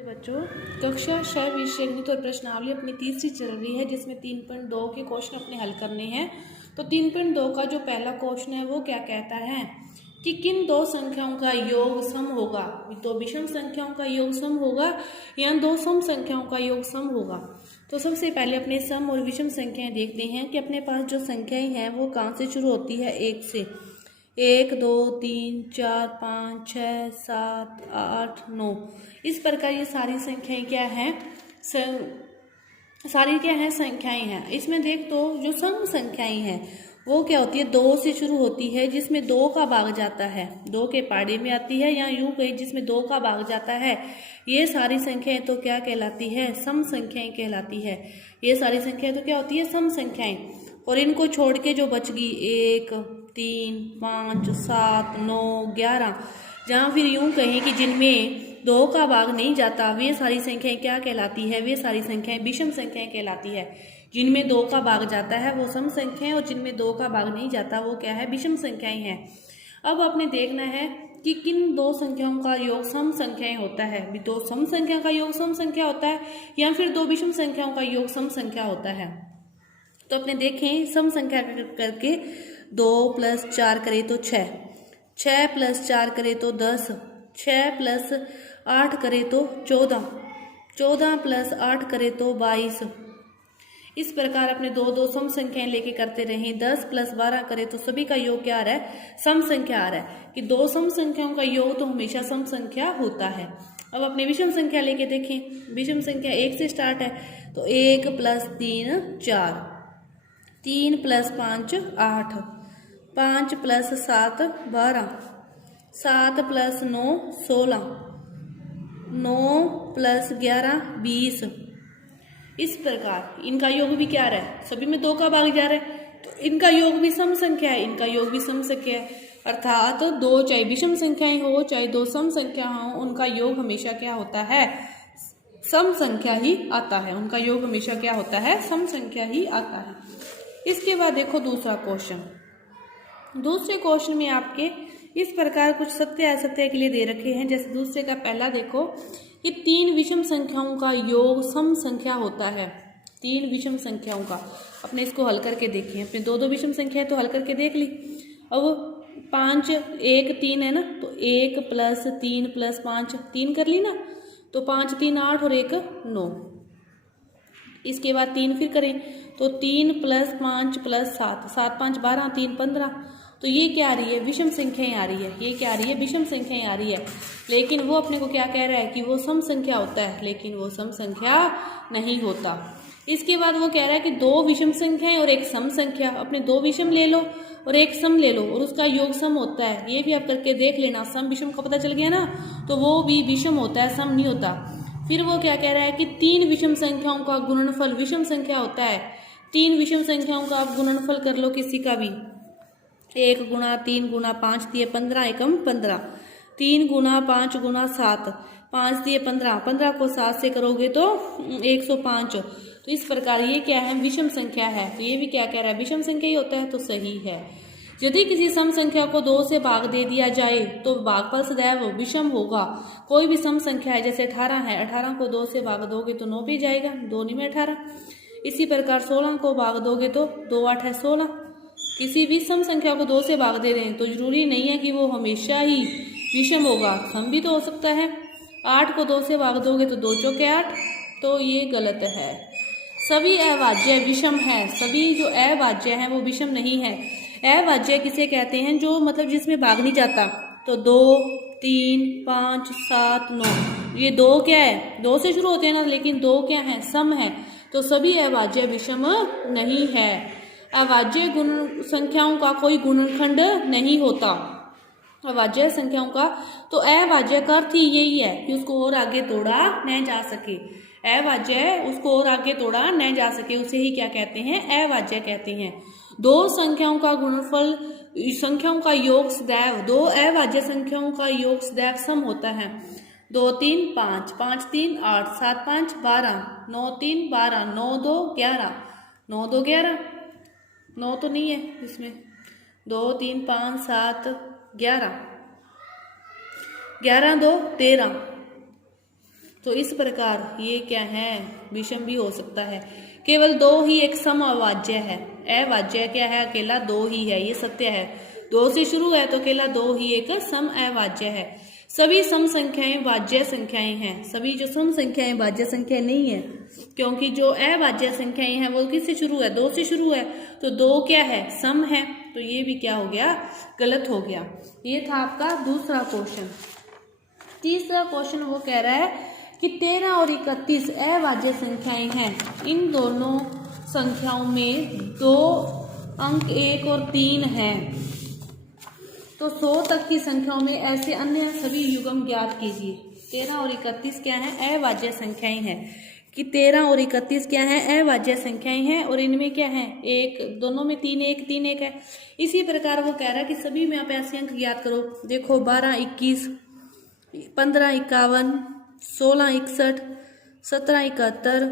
बच्चों, कक्षा 6 विषय गणित और प्रश्नावली अपनी तीसरी चल रही है, जिसमें 3.2 के क्वेश्चन अपने हल करने हैं। तो 3.2 का जो पहला क्वेश्चन है वो क्या कहता है कि किन दो संख्याओं का योग सम होगा। तो विषम संख्याओं का योग सम होगा या दो सम संख्याओं का योग सम होगा। तो सबसे पहले अपने सम और विषम संख्याएं देखते हैं कि अपने पास जो संख्याएं हैं वो कहाँ से शुरू होती है। एक से 1 2 3 4 5 6 7 8 9 इस प्रकार ये सारी संख्याएं क्या हैं, सारी क्या है संख्याएं हैं। इसमें देख तो जो सम संख्याएं हैं वो क्या होती है, 2 से शुरू होती है जिसमें 2 का भाग जाता है, 2 के पाड़े में आती है, या यूं कहीं जिसमें 2 का भाग जाता है। ये सारी संख्याएं तो क्या कहलाती है, सम संख्याएं कहलाती है। ये सारी संख्याएं तो क्या होती है, सम संख्याएं। और इनको छोड़ के जो बच गई 1 3 5 7 9 11, जहाँ फिर यूं कहें कि जिनमें 2 का भाग नहीं जाता वे सारी संख्याएं क्या कहलाती है, वे सारी संख्याएं विषम संख्याएं कहलाती है। जिनमें 2 का भाग जाता है वो सम संख्याएं और जिनमें 2 का भाग नहीं जाता वो क्या है, विषम संख्याएं हैं। अब आपने देखना है कि किन दो संख्याओं का योग सम संख्याएं होता है। दो सम संख्या का योग सम संख्या होता है या फिर दो विषम संख्याओं का योग सम संख्या होता है। तो अपने देखें सम संख्या करके 2 + 4 करें तो 6, 6 + 4 करें तो 10, 6 + 8 करें तो 14, 14 + 8 करें तो 22। इस प्रकार अपने दो सम संख्याएं लेके करते रहें। 10 + 12 करें तो सभी का योग क्या आ रहा है, सम संख्या आ रहा है कि दो सम संख्याओं का योग तो हमेशा सम संख्या होता है। अब अपने विषम संख्या लेके देखें। विषम संख्या 1 से स्टार्ट है तो 1 + 3 4, 3 + 5 8, 5 + 7 12, 7 + 9 16, 9 + 11 20। इस प्रकार इनका योग भी क्या रहा है, सभी में 2 का भाग जा रहा है तो इनका योग भी सम संख्या है, इनका योग भी सम संख्या है। अर्थात दो चाहे विषम संख्याएं हो चाहे दो सम संख्या हो, उनका योग हमेशा क्या होता है, सम संख्या ही आता है। उनका योग हमेशा क्या होता है, सम संख्या ही आता है। इसके बाद देखो दूसरा क्वेश्चन। दूसरे क्वेश्चन में आपके इस प्रकार कुछ सत्य असत्य के लिए दे रखे हैं। जैसे दूसरे का पहला देखो कि 3 विषम संख्याओं का योग सम संख्या होता है। 3 विषम संख्याओं का, अपने इसको हल करके देखें। अपने दो विषम संख्या है तो हल करके देख ली। अब 5 1 3 है ना, तो 1 + 3 + 5 3 कर ली ना, तो 5 3 8 और 1 9। इसके बाद 3 फिर करें तो 3 + 5 + 7, 7 5 12, 3 15। तो ये क्या आ रही है, विषम संख्याएं आ रही है। ये क्या आ रही है, विषम संख्याएं आ रही है। लेकिन वो अपने को क्या कह रहा है कि वो सम संख्या होता है, लेकिन वो सम संख्या नहीं होता। इसके बाद वो कह रहा है कि 2 विषम संख्याएं और एक सम संख्या। अपने 2 विषम ले लो और एक सम ले लो और उसका योग सम होता है। ये भी आप करके देख लेना। सम विषम का पता चल गया ना, तो वो भी विषम होता है, सम नहीं होता। फिर वो क्या कह रहा है कि 3 विषम संख्याओं का गुणनफल विषम संख्या होता है। 3 विषम संख्याओं का आप गुणनफल कर लो किसी का भी। 1 × 3 × 5 दिए 15 एकम 15, 3 × 5 × 7, 5 दिए 15, 15 को 7 से करोगे तो 105। तो इस प्रकार ये क्या है, विषम संख्या है। तो ये भी क्या कह रहा है, विषम संख्या ही होता है, तो सही है। यदि किसी सम संख्या को 2 से भाग दे दिया जाए तो भागफल सदैव विषम होगा। कोई भी सम संख्या है, जैसे 18 है, 18 को 2 से भाग दोगे तो 9 पे जाएगा, 2 में 18। इसी प्रकार 16 को भाग दोगे तो 2 8 है 16। किसी भी सम संख्या को 2 से भाग दे रहे हैं तो जरूरी नहीं है कि वो हमेशा ही विषम होगा, सम भी तो हो सकता है। 8 को 2 से भाग दोगे तो 2 चौके 8, तो ये गलत है। सभी अभाज्य विषम है। सभी जो अभाज्य हैं वो विषम नहीं है। अभाज्य किसे कहते हैं, जो मतलब जिसमें भाग नहीं जाता। तो 2 3 5 7 9, ये 2 क्या है, 2 से शुरू होते हैं ना, लेकिन 2 क्या है, सम है। तो सभी अभाज्य विषम नहीं है। अभाज्य गुण संख्याओं का कोई गुणनखंड नहीं होता। अभाज्य संख्याओं का, तो अभाज्य का अर्थ ही यही है कि उसको और आगे तोड़ा न जा सके। अभाज्य उसको और आगे तोड़ा न जा सके, उसे ही क्या कहते हैं, अभाज्य कहते हैं। दो संख्याओं का गुणनफल, संख्याओं का योग सदैव, दो अभाज्य संख्याओं का योग सदैव सम होता है। 2 3 5, 5 3 8, 7 5 12, 9 3 12, 9 2 11, 9 2 11, 9 तो नहीं है इसमें, 2 3 5 7 11, 11 2 13, तो इस प्रकार ये क्या है, विषम भी हो सकता है। केवल दो ही एक सम अवाज्य है, अवाज्य क्या है, अकेला दो ही है, ये सत्य है। दो से शुरू है तो अकेला दो ही एक सम अवाज्य है। सभी सम संख्याएं वाज्य संख्याएं हैं, सभी जो सम संख्याएं वाज्य संख्या नहीं है, क्योंकि जो अवाज्य संख्याएं हैं वो किससे शुरू है, दो से शुरू है, तो दो क्या है, सम है, तो ये भी क्या हो गया, गलत हो गया। ये था आपका दूसरा क्वेश्चन। तीसरा क्वेश्चन वो कह रहा है कि 13 और 31 अवाज्य संख्याएं हैं, इन दोनों संख्याओं में दो अंक 1 और 3 हैं, तो 100 तक की संख्याओं में ऐसे अन्य सभी युग्म ज्ञात कीजिए। 13 और 31 क्या है, अवाज्य संख्याएं हैं, कि 13 और 31 क्या है, अवाज्य संख्याएं हैं, और इनमें क्या है, एक, दोनों में 3 1 है। इसी प्रकार वो कह रहा है कि सभी में आप ऐसे अंक ज्ञात करो। देखो 12 21, 15 51, 16 61, 17 71,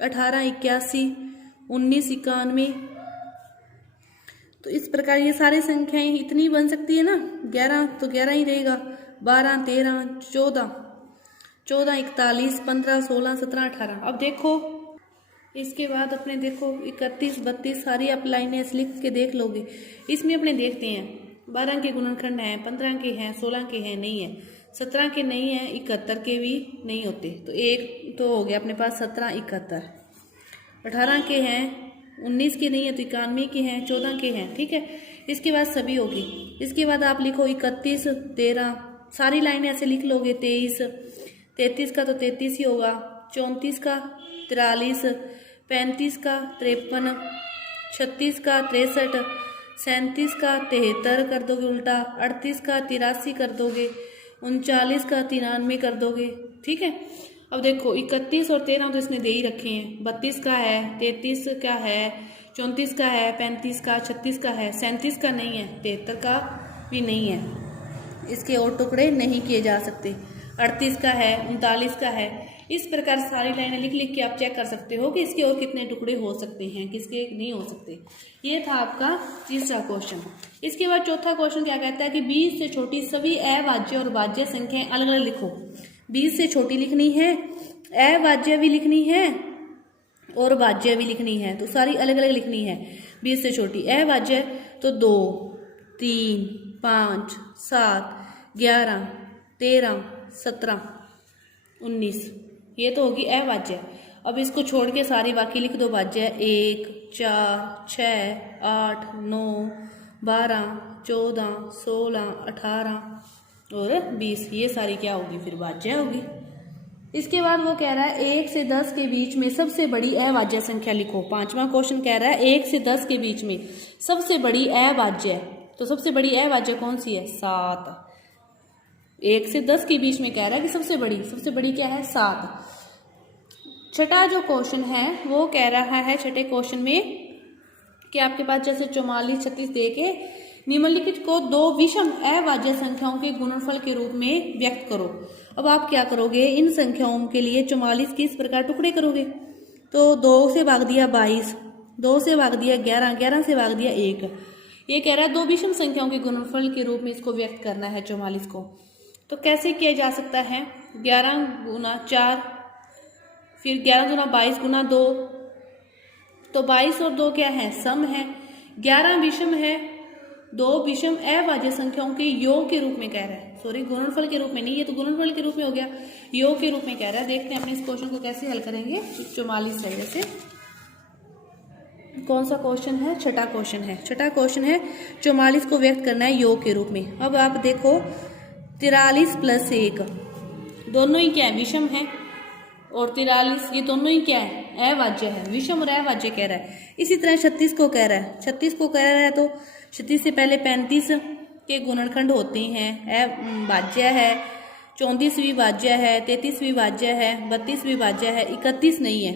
18 81, 19 91। तो इस प्रकार ये सारी संख्याएं इतनी बन सकती है ना, 11 तो 11 ही रहेगा, 12 13 14 14 41 15 16 17 18। अब देखो इसके बाद अपने देखो 31 32 सारी आप लाइनें ऐसे लिख के देख लोगे। इसमें अपने देखते हैं 12 के गुणनखंड हैं, 15 के हैं, 16 के हैं, नहीं है, 17 के नहीं है, 71 के भी नहीं होते, तो एक तो हो गया अपने पास 17 71। 18 के हैं, 19 के नहीं है, तो 91 के हैं, 14 के हैं, ठीक है। इसके बाद सभी होगी। इसके बाद आप लिखो 31 13, सारी लाइनें ऐसे लिख लोगे। 23 33 का तो 33 ही होगा, 34 का 43, 35 का 53, 36 का 63, 37 का 73 कर दोगे उल्टा, 38 का 83 कर दोगे, 39 का 93 कर दोगे, ठीक है। अब देखो 31 और 13 तो इसने दे ही रखे हैं, 32 का है, 33 का है, 34 का है, 35 का, 36 का है, 37 का नहीं है, 73 का भी नहीं है, इसके और टुकड़े नहीं किए जा सकते, 38 का है, 39 का है। इस प्रकार सारी लाइनें लिख लिख के आप चेक कर सकते हो कि इसके और कितने टुकड़े हो सकते हैं, किसके नहीं हो सकते। ये था आपका तीसरा क्वेश्चन। इसके बाद चौथा क्वेश्चन क्या कहता है कि 20 से छोटी सभी अवाज्य और वाज्य संख्याएं अलग अलग लिखो। 20 से छोटी लिखनी है, अवाज्य भी लिखनी है और वाज्य भी लिखनी है, तो सारी अलग अलग लिखनी है। 20 से छोटी अवाज्य तो 2 3 5 7 11 13 17 19, ये तो होगी अवाज्य। अब इसको छोड़ के सारी बाकी लिख दो वाज्य। 1 4 6 8 9 12 14 16 18 और 20, ये सारी क्या होगी, फिर वाज्य होगी। इसके बाद वो कह रहा है 1 से 10 के बीच में सबसे बड़ी अवाज्य संख्या लिखो। पांचवा क्वेश्चन कह रहा है 1 से 10 के बीच में सबसे बड़ी अवाज्य, तो सबसे बड़ी अवाज्य कौन सी है, 7। 1 से 10 के बीच में कह रहा है कि सबसे बड़ी क्या है, 7। छठा जो क्वेश्चन है वो कह रहा है छठे क्वेश्चन में कि आपके पास जैसे 44 36 दे के निम्नलिखित को दो विषम अवाज्य संख्याओं के गुणनफल के रूप में व्यक्त करो। अब आप क्या करोगे, इन संख्याओं के लिए 44 के इस प्रकार टुकड़े करोगे। तो 2 से भाग दिया 22, 2 से भाग दिया 11, 11 से भाग दिया 1। ये कह रहा है दो विषम संख्याओं के गुणनफल के रूप में इसको व्यक्त करना है 44 को। तो कैसे किया जा सकता है, 11 गुना 4, फिर 11 गुना 22 गुना 2, तो 22 और 2 क्या है, सम है। 11 विषम है, 2 विषम अवाज्य संख्याओं के योग के रूप में कह रहा है, सॉरी गुणनफल के रूप में नहीं, ये तो गुणनफल के रूप में हो गया, योग के रूप में कह रहा है। देखते हैं अपने इस क्वेश्चन को कैसे हल करेंगे। 44 है, जैसे कौन सा क्वेश्चन है, छठा क्वेश्चन है। छठा क्वेश्चन है 44 को व्यक्त करना है योग के रूप में। अब आप देखो 43 प्लस 1 दोनों ही क्या है, विषम है, और 43 ये दोनों ही क्या है, अवाज्य है, विषम और अवाज्य कह रहा है। इसी तरह 36 को कह रहा है, 36 को कह रहा है तो 36 से पहले 35 के गुणनखंड होते हैं, वाज्य है, 34 भी वाज्य है, 33 भी वाज्य है, 32 भी वाज्य है, 31 नहीं है।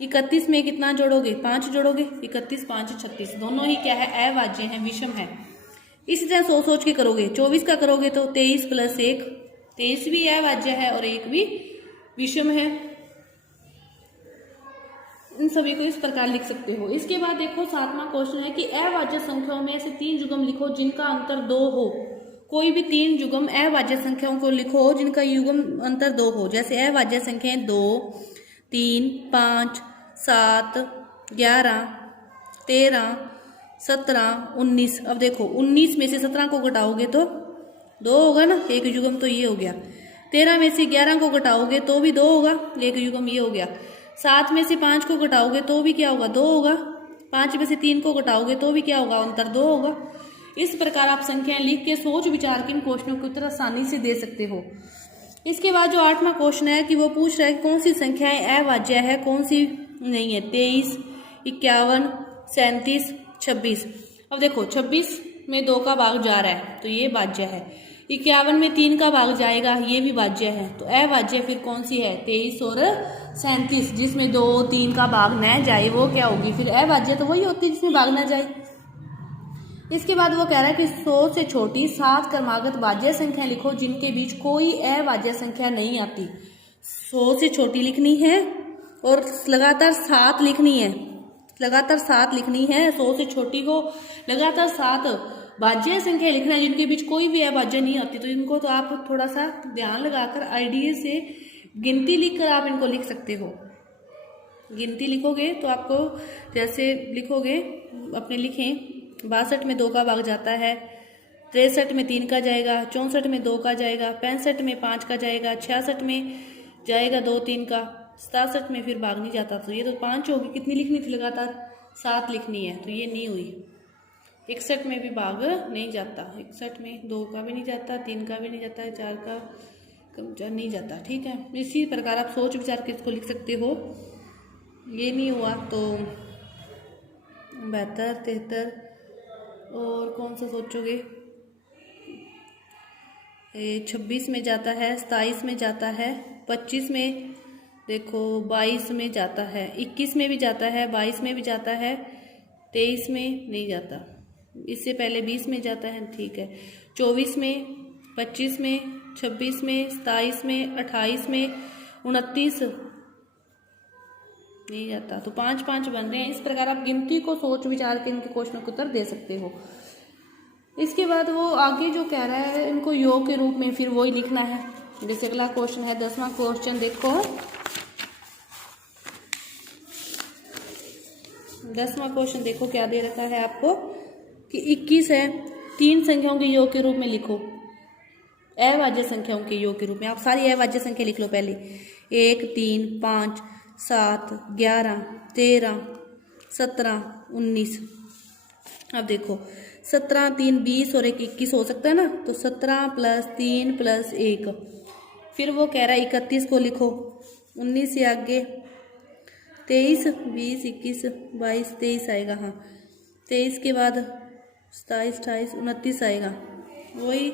31 में कितना जोड़ोगे, 5 जोड़ोगे, 31 5 36, दोनों ही क्या है, अवाज्य है, विषम है। इसी तरह सोच के करोगे, 24 का करोगे तो 23 प्लस 1, 23 भी अवाज्य है और 1 भी विषम है। इन सभी को इस प्रकार लिख सकते हो। इसके बाद देखो 7वां क्वेश्चन है कि अवाज्य संख्याओं में ऐसे 3 युग्म लिखो जिनका अंतर 2 हो। कोई भी 3 युग्म अभाज्य संख्याओं को लिखो जिनका युग्म अंतर 2 हो। जैसे अभाज्य संख्याएं 2, 3, 5, 7, 11, 13, 17, 19। अब देखो 19 में से 17 को घटाओगे तो 2 होगा ना, एक युग्म तो ये हो गया। 13 में से 11 को घटाओगे तो भी 2 होगा, एक युग्म ये हो गया। 7 में से 5 को घटाओगे तो भी क्या होगा, 2 होगा। 5 में से 3 को घटाओगे तो भी क्या होगा, अंतर 2 होगा। इस प्रकार आप संख्याएं लिख के सोच विचार के इन क्वेश्चनों के उत्तर आसानी से दे सकते हो। इसके बाद जो 8वां क्वेश्चन है कि वो पूछ रहा है कौन सी संख्याएं अभाज्य है, कौन सी नहीं है। 23, 51, 37, 26। अब देखो 26 में 2 का भाग जा रहा है तो ये भाज्य है। 51 में 3 का भाग जाएगा, ये भी भाज्य है। तो अभाज्य फिर कौन सी है, 23 और 37। जिसमें 2, 3 का भाग न जाए वो क्या होगी, फिर अभाज्य तो वही होती है जिसमें भाग न जाए। इसके बाद वो कह रहा है कि 100 से छोटी 7 क्रमागत भाज्य संख्या लिखो जिनके बीच कोई अभाज्य संख्या नहीं आती। 100 से छोटी लिखनी है और लगातार 7 लिखनी है, लगातार 7 लिखनी है। 100 से छोटी को लगातार 7 भाज्य संख्या लिखना है जिनके बीच कोई भी अभाज्य नहीं आती। तो इनको तो आप थोड़ा सा ध्यान लगाकर आइडिया से गिनती लिखकर आप इनको लिख सकते हो। गिनती लिखोगे तो आपको जैसे लिखोगे अपने लिखें, 62 में 2 का भाग जाता है, 63 में 3 का जाएगा, 64 में 2 का जाएगा, 65 में 5 का जाएगा, 66 में जाएगा 2, 3 का, 67 में फिर भाग नहीं जाता। तो ये तो 5 होगी, कितनी लिखनी थी, लगातार 7 लिखनी है, तो ये नहीं हुई। 61 में भी भाग नहीं जाता, 61 में 2 का भी नहीं जाता, 3 का भी नहीं जाता, 4 का नहीं जाता। ठीक है, इसी प्रकार आप सोच विचार के इसको लिख सकते हो। ये नहीं हुआ तो 72, 73 और कौन सा सोचोगे, 26 में जाता है, 27 में जाता है, 25 में देखो 22 में जाता है, 21 में भी जाता है, 22 में भी जाता है, 23 में नहीं जाता, इससे पहले 20 में जाता है। ठीक है, 24 में, 25 में, 26 में, 27 में, 28 में, 29 नहीं जाता। तो 5-5 बन रहे हैं। इस प्रकार आप गिनती को सोच विचार के इनके क्वेश्चनों के उत्तर दे सकते हो। इसके बाद वो आगे जो कह रहा है इनको योग के रूप में फिर वही लिखना है। जैसे अगला क्वेश्चन है 10वां क्वेश्चन, देखो 10वां क्वेश्चन देखो क्या दे रखा है आपको कि 21 है, 3 संख्याओं के योग के रूप में लिखो, अभाज्य संख्याओं के योग के रूप में। आप सारी अभाज्य संख्या लिख लो पहले, 1, 3, 5, 7, 11, 13, 17, 19। अब देखो 17, 3, 20 और 1, 21 हो सकता है ना। तो 17 + 3 + 1, फिर वो कह रहा है 31 को लिखो, 19 से आगे 23, 20, 21, 22, 23 आएगा। हाँ, 23 के बाद 27, 28, 29 आएगा। वही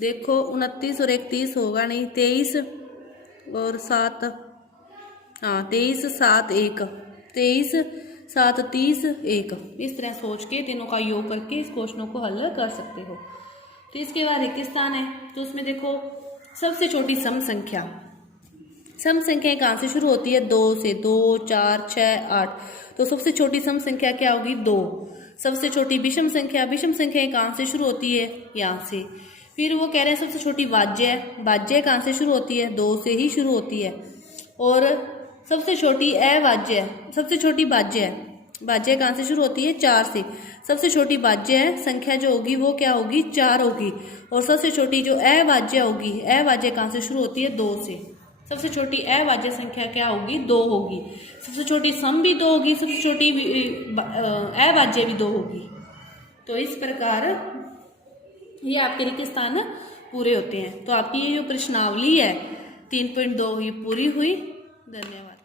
देखो 29 और 1 30 होगा नहीं, 23 और 7, हाँ 23, 7, 1, 23, 7, 30, 1। इस तरह सोच के तीनों का योग करके इस क्वेश्चनों को हल कर सकते हो। तो इसके बाद रेगिस्तान है, तो उसमें देखो सबसे छोटी सम संख्या, सम संख्या कहाँ से शुरू होती है, 2 से। 2, 4, 6, 8। तो सबसे छोटी सम संख्या क्या होगी, 2। सबसे छोटी विषम संख्या, विषम संख्या कहाँ से शुरू होती है, यहाँ से। फिर वो कह रहे हैं सबसे छोटी भाज्य, भाज्य कहाँ से शुरू होती है, 2 से ही शुरू होती है। और सबसे छोटी अभाज्य, सबसे छोटी भाज्य है, भाज्य कहाँ से शुरू होती है, 4 से। सबसे छोटी भाज्य है संख्या जो होगी वो क्या होगी, 4 होगी। और सबसे छोटी जो अभाज्य होगी, अभाज्य कहाँ से शुरू होती है, 2 से। सबसे छोटी अभाज्य संख्या क्या होगी, 2 होगी। सबसे छोटी सम भी 2 होगी, सबसे छोटी अभाज्य भी 2 होगी। तो इस प्रकार ये आपके रिक्त स्थान पूरे होते हैं। तो आपकी ये जो प्रश्नावली है 3.2 ये पूरी हुई। धन्यवाद।